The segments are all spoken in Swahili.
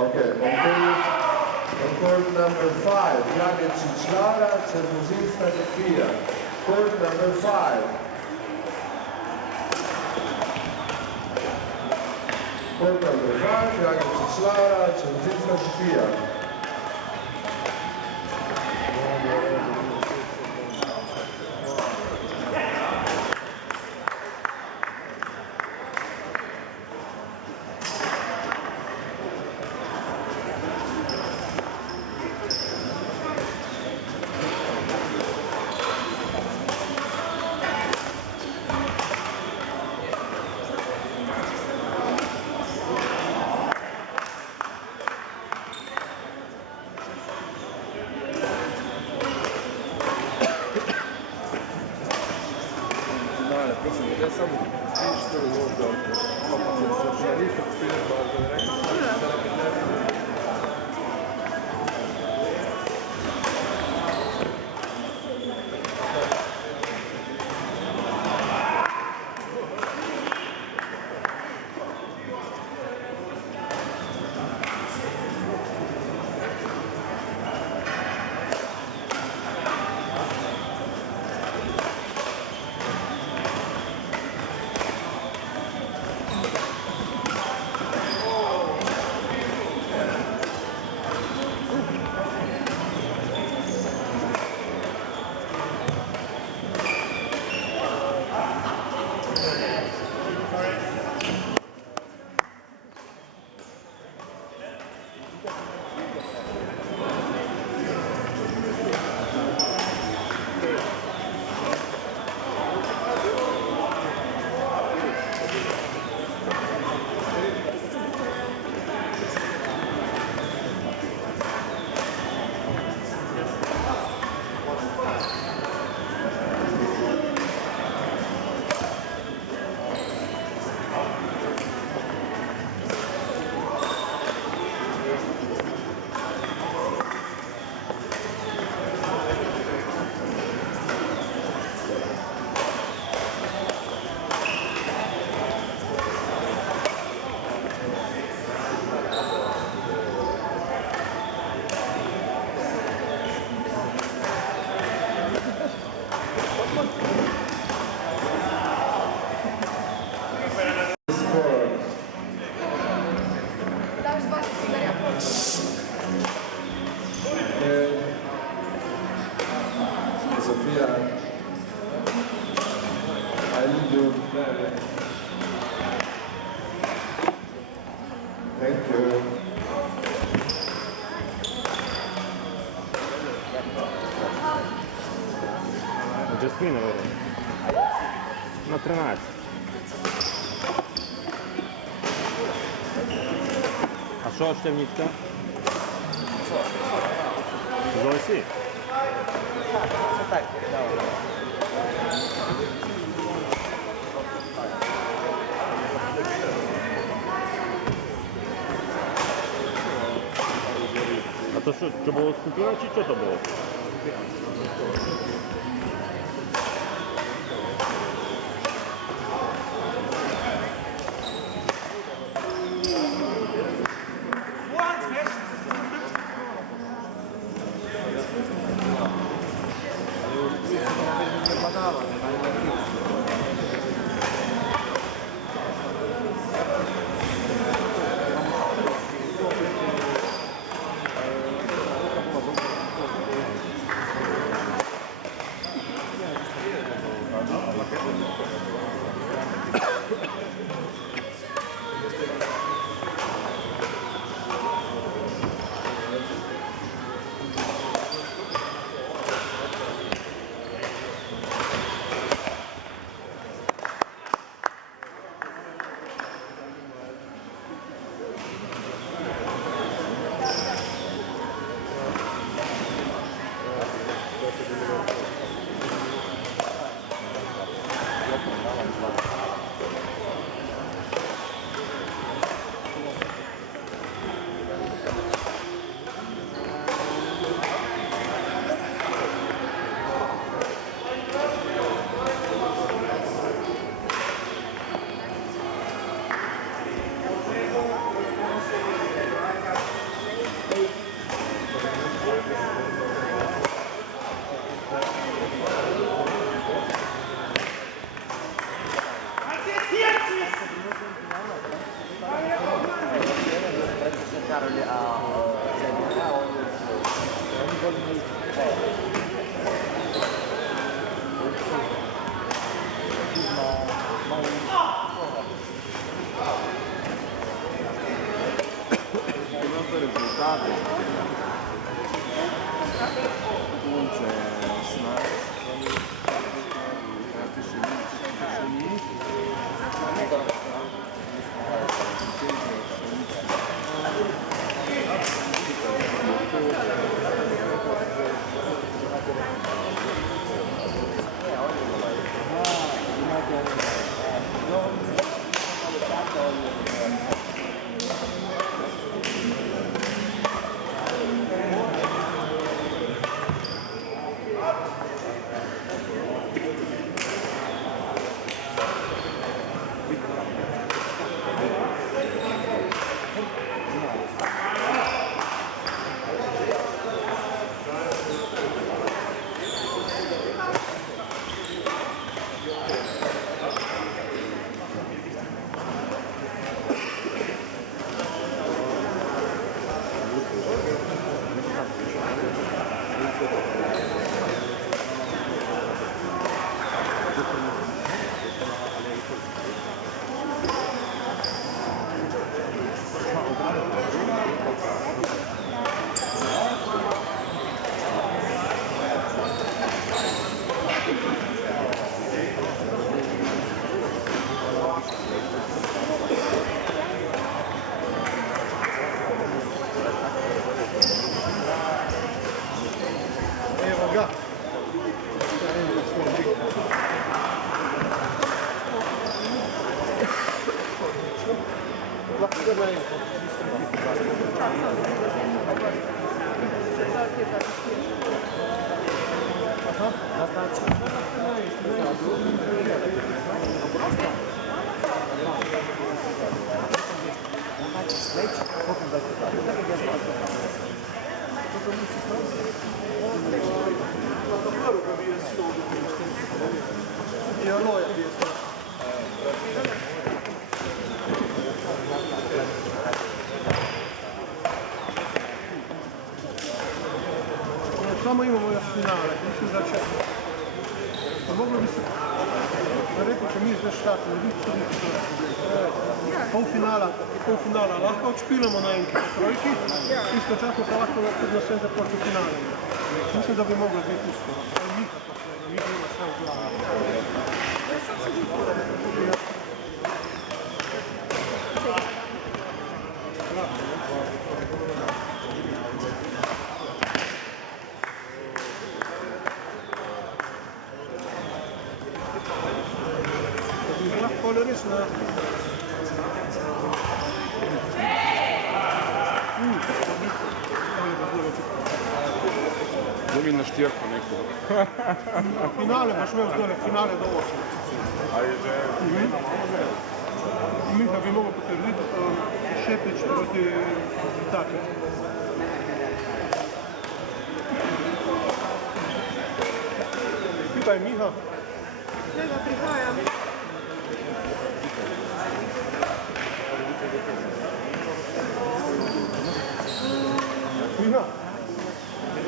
Okay, on court number 5, Jagic Lara, Czerwozińska Sofia. Court number 5. Court number 5, Jagic Lara, Czerwozińska Sofia. Ja sam isto ovdje opasno Sofia, I need you. Thank you. Джаспін говорить. На 13. А що Штевніцька? З Олесі? Це так, передав. А то що, це було скупіно чи що то було? Karoli, a Zenia, a oni woli mieć Risultati. Tu c'è Snack. Samo imamo još finale, mislim da će, moglo bi se, rekao će mi zdaj štartimo, polfinala, lahko odšpilamo na enki po trojki, istočasno pa lahko tudi na center portu finale. Mislim, da bi moglo biti uskoro. Miha ima sve u glavi. Res na... Drugi na štirko neko. Finale boš imel zdole, finale do 8. Ali že? Miha bi mogel potrditi Šepić proti Takić. Kaj je Miha? Zdaj prihajam. Miha,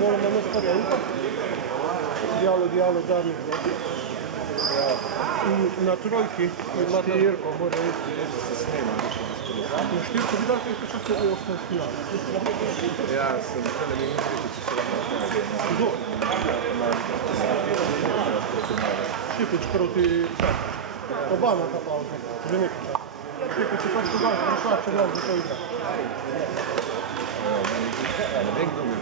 moram na nas prvi upak. Dijalo, zadnji. Na trojki ima štirko, mora iti. Na štirko bi dal kaj čak v 8. finale. Ja, sem nekaj ne vem, če se vam Kdo? Šipić proti Obama ta pauza, že nekaj časa. Šipić je pač dogal, če gledam za to igra. ne vem, kdo mi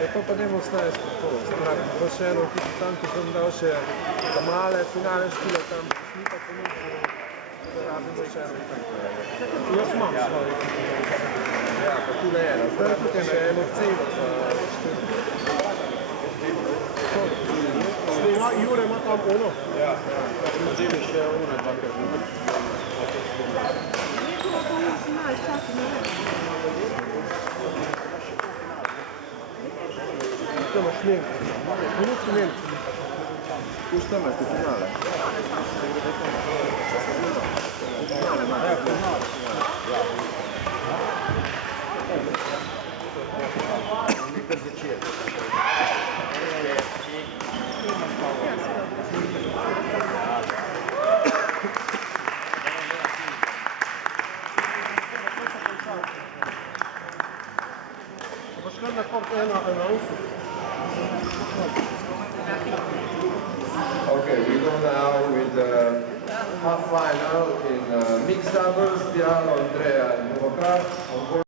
je to pa nemo staje sportovo. Pa še eno, ki tam, ki sem dal še male finale štile tam, ni pa ponudil, da rabimo še eno. Jaz imam svoje. Ja, pa tule je, zdaj tukaj še eno celo. Jure ima tam ono. Ja, potem še ono, dvakrat. Nekaj pa uro final, čakaj, ne vem. To imaš Nemci. Minuti Nemci. Tu šta imate finale? Finale ima. Okay, we go now with the half final in mixed doubles. Piano, Andrea, and Novakar.